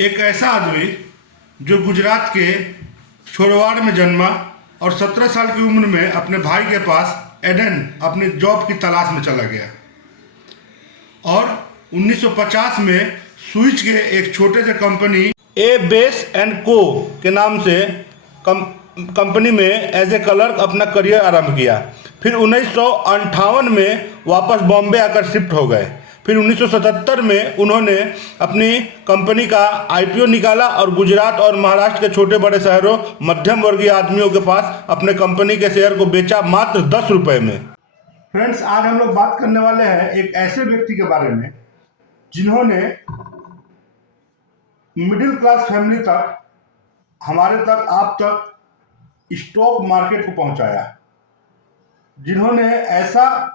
एक ऐसा आदमी जो गुजरात के छोरवाड़ में जन्मा और 17 साल की उम्र में अपने भाई के पास एडन अपनी जॉब की तलाश में चला गया और 1950 में स्विच के एक छोटे से कंपनी ए बेस एंड को के नाम से कंपनी में एज ए क्लर्क अपना करियर आरंभ किया। फिर 1958 में वापस बॉम्बे आकर शिफ्ट हो गए। फिर 1977 में उन्होंने अपनी कंपनी का आईपीओ निकाला और गुजरात और महाराष्ट्र के छोटे बड़े शहरों मध्यम वर्गीय आदमियों के पास अपने कंपनी के शेयर को बेचा मात्र 10 रुपये में। फ्रेंड्स, आज हम लोग बात करने वाले हैं एक ऐसे व्यक्ति के बारे में जिन्होंने मिडिल क्लास फैमिली तक, हमारे तक, आप तक स्टॉक मार्केट को पहुंचाया, जिन्होंने ऐसा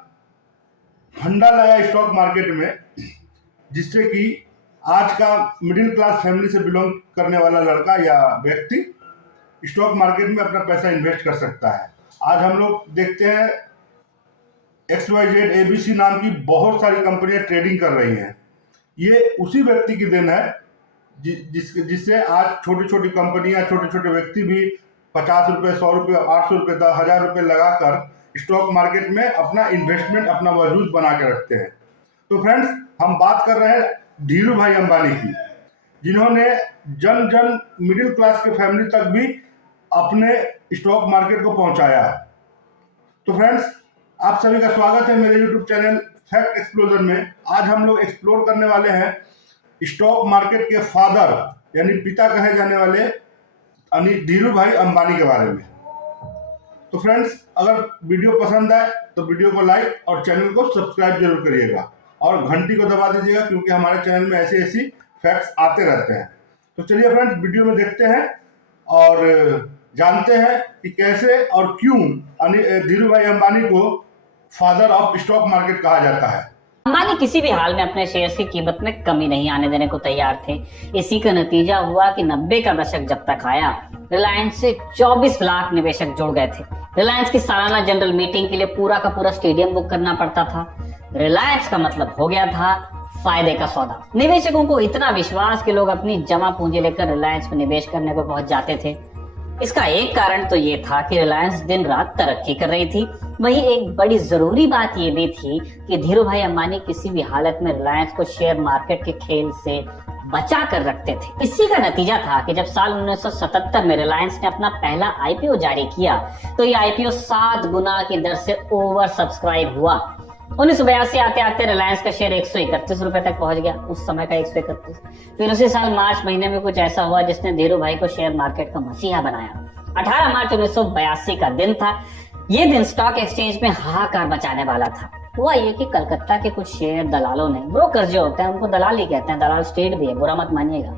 फंडा लगाया स्टॉक मार्केट में जिससे कि आज का मिडिल क्लास फैमिली से बिलोंग करने वाला लड़का या व्यक्ति स्टॉक मार्केट में अपना पैसा इन्वेस्ट कर सकता है। आज हम लोग देखते हैं XYZ ABC नाम की बहुत सारी कंपनियां ट्रेडिंग कर रही हैं। ये उसी व्यक्ति की देन है जिससे आज छोटी छोटी कंपनियां, छोटे छोटे व्यक्ति भी 50 रुपये, 100 रुपये, 800 रुपये, 10,000 रुपये लगाकर स्टॉक मार्केट में अपना इन्वेस्टमेंट, अपना वजूद बना के रखते हैं। तो फ्रेंड्स, हम बात कर रहे हैं धीरू भाई अंबानी की, जिन्होंने जन मिडिल क्लास के फैमिली तक भी अपने स्टॉक मार्केट को पहुंचाया। तो फ्रेंड्स, आप सभी का स्वागत है मेरे यूट्यूब चैनल फैक्ट एक्सप्लोजर में। आज हम लोग एक्सप्लोर करने वाले हैं स्टॉक मार्केट के फादर यानी पिता कहे जाने वाले धीरू भाई अंबानी के बारे में। तो फ्रेंड्स, अगर वीडियो पसंद आए तो वीडियो को लाइक और चैनल को सब्सक्राइब जरूर करिएगा और घंटी को दबा दीजिएगा, क्योंकि हमारे चैनल में ऐसी ऐसी फैक्ट्स आते रहते हैं। तो चलिए फ्रेंड्स, वीडियो में देखते हैं और जानते हैं कि कैसे और क्यों धीरू भाई अंबानी को फादर ऑफ स्टॉक मार्केट कहा जाता है। अंबानी किसी भी हाल में अपने शेयर्स की कीमत में कमी नहीं आने देने को तैयार थे। इसी का नतीजा हुआ कि 90 का दशक जब तक आया, रिलायंस से 24 लाख निवेशक जुड़ गए थे। रिलायंस की सालाना जनरल मीटिंग के लिए पूरा का पूरा स्टेडियम बुक करना पड़ता था। रिलायंस का मतलब हो गया था फायदे का सौदा। निवेशकों को इतना विश्वास कि लोग अपनी जमा पूंजी लेकर रिलायंस में निवेश करने को पहुंच जाते थे। इसका एक कारण तो ये था कि रिलायंस दिन रात तरक्की कर रही थी। वहीं एक बड़ी जरूरी बात ये भी थी कि धीरू भाई अंबानी किसी भी हालत में रिलायंस को शेयर मार्केट के खेल से बचा कर रखते थे। इसी का नतीजा था कि जब साल 1977 में रिलायंस ने अपना पहला आईपीओ जारी किया तो ये आईपीओ 7 गुना की दर से ओवर सब्सक्राइब हुआ। 1982 आते आते रिलायंस का शेयर 131 रुपए तक पहुंच गया, उस समय का 131। फिर उसी साल मार्च महीने में कुछ ऐसा हुआ जिसने धीरू भाई को शेयर मार्केट का मसीहा बनाया। 18 मार्च 1982 का दिन था। ये दिन स्टॉक एक्सचेंज में हाहाकार मचाने वाला था। हुआ ये कि कलकत्ता के कुछ शेयर दलालों ने, ब्रोकर जो होते हैं उनको दलाल ही कहते हैं, दलाल स्टेट भी है, बुरा मत मानिएगा,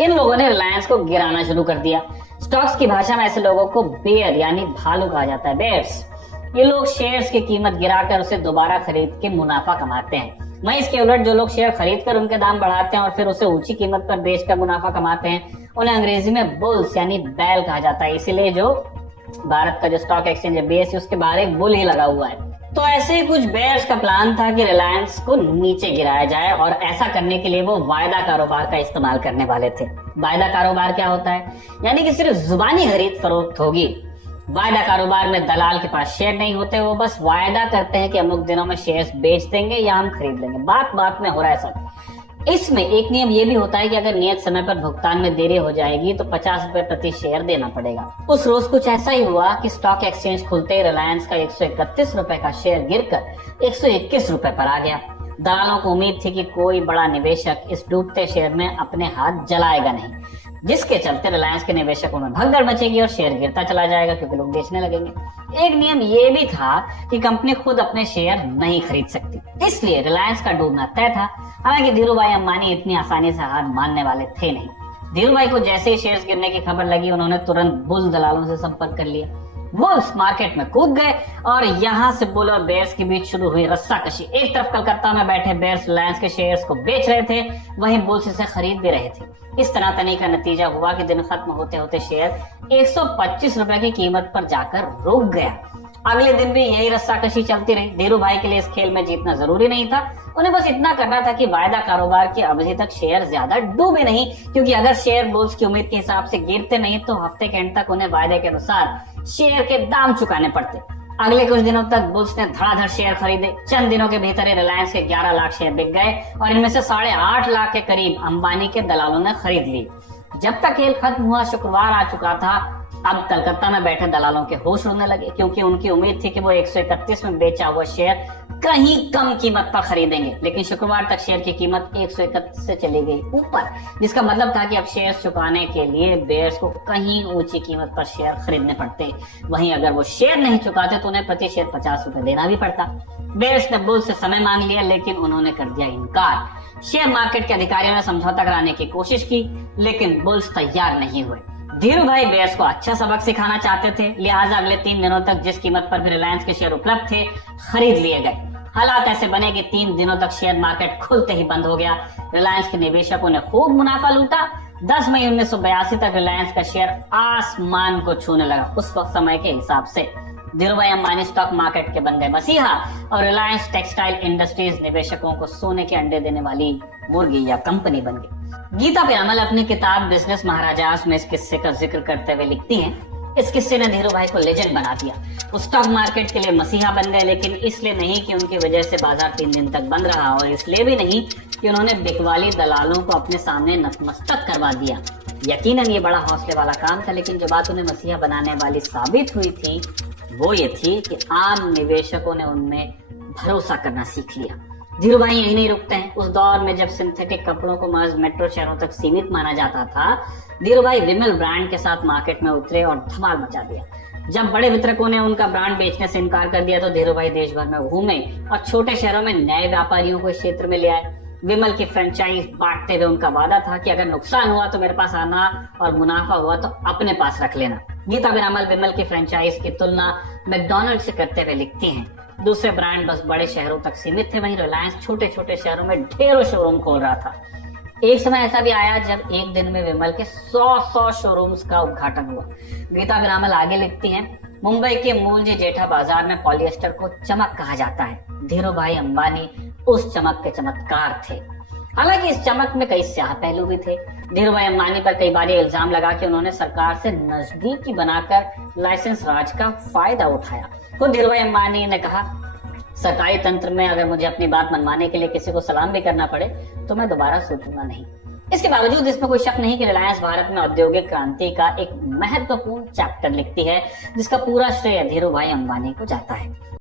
इन लोगों ने रिलायंस को गिराना शुरू कर दिया। स्टॉक्स की भाषा में ऐसे लोगों को बेयर यानी भालू कहा जाता है, बेयर्स। ये लोग शेयर्स की कीमत गिराकर उसे दोबारा खरीद के मुनाफा कमाते हैं। वहीं इसके उलट जो लोग शेयर खरीद कर उनके दाम बढ़ाते हैं और फिर उसे ऊंची कीमत पर बेचकर मुनाफा कमाते हैं, उन्हें अंग्रेजी में बुल्स यानी बैल कहा जाता है। इसीलिए जो भारत का जो स्टॉक एक्सचेंज है BSE, उसके बाहर एक बुल ही लगा हुआ है। तो ऐसे ही कुछ बेयर्स का प्लान था कि रिलायंस को नीचे गिराया जाए और ऐसा करने के लिए वो वायदा कारोबार का इस्तेमाल करने वाले थे। वायदा कारोबार क्या होता है? यानी कि सिर्फ जुबानी खरीद फरोख्त होगी। वायदा कारोबार में दलाल के पास शेयर नहीं होते, वो बस वायदा करते हैं कि अमुक दिनों में शेयर्स बेच देंगे या हम खरीद लेंगे। बात बात में हो रहा है सब। इसमें एक नियम ये भी होता है कि अगर नियत समय पर भुगतान में देरी हो जाएगी तो 50 रुपए प्रति शेयर देना पड़ेगा। उस रोज कुछ ऐसा ही हुआ कि स्टॉक एक्सचेंज खुलते ही रिलायंस का 131 रुपए का शेयर गिरकर 121 रुपए पर आ गया। दलालों को उम्मीद थी कि कोई बड़ा निवेशक इस डूबते शेयर में अपने हाथ जलाएगा नहीं, जिसके चलते रिलायंस के निवेशकों में भगदड़ मचेगी और शेयर गिरता चला जाएगा क्योंकि लोग बेचने लगेंगे। एक नियम ये भी था कि कंपनी खुद अपने शेयर नहीं खरीद सकती, इसलिए रिलायंस का डूबना तय था। हालांकि धीरू भाई अंबानी इतनी आसानी से हार मानने वाले थे नहीं। धीरू भाई को जैसे ही शेयर्स गिरने की खबर लगी, उन्होंने तुरंत बुल दलालों से संपर्क कर लिया। बुल्स मार्केट में कूद गए और यहाँ से बुल और बेयर्स के बीच शुरू हुई रस्साकशी। एक तरफ कलकत्ता में बैठे बेयर्स रिलायंस के शेयर्स को बेच रहे थे, वहीं बुल्स इसे खरीद भी रहे थे। इस तनातनी का नतीजा हुआ कि दिन खत्म होते होते शेयर 125 रुपए की कीमत पर जाकर रुक गया अगले दिन भी यही रस्साकशी चलती रही। धीरू भाई के लिए इस खेल में जीतना जरूरी नहीं था, उन्हें बस इतना करना था कि वायदा कारोबार की अवधि तक शेयर ज्यादा डूबे नहीं, क्योंकि अगर शेयर बुल्स की उम्मीद के हिसाब से गिरते नहीं तो हफ्ते के एंड तक उन्हें वायदे के अनुसार शेयर के दाम चुकाने पड़ते। अगले कुछ दिनों तक बुल्स ने धड़ाधड़ शेयर खरीदे। चंद दिनों के भीतर ही रिलायंस के 11 लाख शेयर बिक गए और इनमें से 8.5 लाख के करीब अंबानी के दलालों ने खरीद ली। जब तक खेल खत्म हुआ शुक्रवार आ चुका था, अब कलकत्ता में बैठे दलालों के होश उड़ने लगे, क्योंकि उनकी उम्मीद थी कि वो 131 में बेचा हुआ शेयर कहीं कम कीमत पर खरीदेंगे। लेकिन शुक्रवार तक शेयर की कीमत 131 से चली गई ऊपर, जिसका मतलब था कि अब शेयर चुकाने के लिए बेयर्स को कहीं ऊंची कीमत पर शेयर खरीदने पड़ते। वहीं अगर वो शेयर नहीं चुकाते तो उन्हें प्रति शेयर 50 रुपए देना भी पड़ता। बेयर्स ने बुल्स से समय मांग लिया, लेकिन उन्होंने कर दिया इनकार। शेयर मार्केट के अधिकारियों ने समझौता कराने की कोशिश की, लेकिन बुल्स तैयार नहीं हुए। धीरू भाई बेयर्स को अच्छा सबक सिखाना चाहते थे, लिहाजा अगले 3 दिनों तक जिस कीमत पर भी रिलायंस के शेयर उपलब्ध थे खरीद लिए गए। हालात ऐसे बने कि 3 दिनों तक शेयर मार्केट खुलते ही बंद हो गया। रिलायंस के निवेशकों ने खूब मुनाफा लूटा। 10 मई 1982 तक रिलायंस का शेयर आसमान को छूने लगा। उस वक्त समय के हिसाब से धीरू भाई अंबानी स्टॉक मार्केट के बन गए मसीहा और रिलायंस टेक्सटाइल इंडस्ट्रीज निवेशकों को सोने के अंडे देने वाली मुर्गी या कंपनी बन गई। गीता पिरामल अपनी किताब बिजनेस महाराजास में इस किस्से का जिक्र करते हुए लिखती हैं, इस किस्से ने धीरू भाई को लेजेंड बना दिया। वो स्टॉक मार्केट के लिए मसीहा बन गए, लेकिन इसलिए नहीं कि उनकी वजह से बाजार 3 दिन तक बंद रहा, और इसलिए भी नहीं कि उन्होंने बिकवाली दलालों को अपने सामने नतमस्तक करवा दिया। यकीनन ये बड़ा हौसले वाला काम था, लेकिन जो बात उन्हें मसीहा बनाने वाली साबित हुई थी वो ये थी कि आम निवेशकों ने उनमें भरोसा करना सीख लिया। धीरू भाई यही नहीं रुकते हैं। उस दौर में जब सिंथेटिक कपड़ों को महज मेट्रो शहरों तक सीमित माना जाता था, धीरू भाई विमल ब्रांड के साथ मार्केट में उतरे और धमाल मचा दिया। जब बड़े वितरकों ने उनका ब्रांड बेचने से इनकार कर दिया तो धीरू भाई देश भर में घूमे और छोटे शहरों में नए व्यापारियों को इस क्षेत्र में ले आए। विमल की फ्रेंचाइज बांटते हुए उनका वादा था कि अगर नुकसान हुआ तो मेरे पास आना और मुनाफा हुआ तो अपने पास रख लेना। गीता पिरामल विमल की फ्रेंचाइज की तुलना मैकडॉनल्ड से करते हुए लिखती हैं, दूसरे ब्रांड बस बड़े शहरों तक सीमित थे, वहीं रिलायंस छोटे छोटे शहरों में ढेरों शोरूम खोल रहा था। एक समय ऐसा भी आया जब एक दिन में विमल के 100 शोरूम्स का उद्घाटन हुआ। गीता पिरामल आगे लिखती हैं, मुंबई के मूलजी जेठा बाजार में पॉलिएस्टर को चमक कहा जाता है। धीरू भाई अंबानी उस चमक के चमत्कार थे। हालांकि इस चमक में कई स्याह पहलू भी थे। धीरू भाई अंबानी पर कई बार इल्जाम लगा कि उन्होंने सरकार से नजदीकी बनाकर लाइसेंस राज का फायदा उठाया। खुद धीरू भाई अंबानी ने कहा, सरकारी तंत्र में अगर मुझे अपनी बात मनवाने के लिए किसी को सलाम भी करना पड़े तो मैं दोबारा सोचूंगा नहीं। इसके बावजूद इसमें कोई शक नहीं कि रिलायंस भारत में औद्योगिक क्रांति का एक महत्वपूर्ण चैप्टर लिखती है, जिसका पूरा श्रेय धीरू भाई अंबानी को जाता है।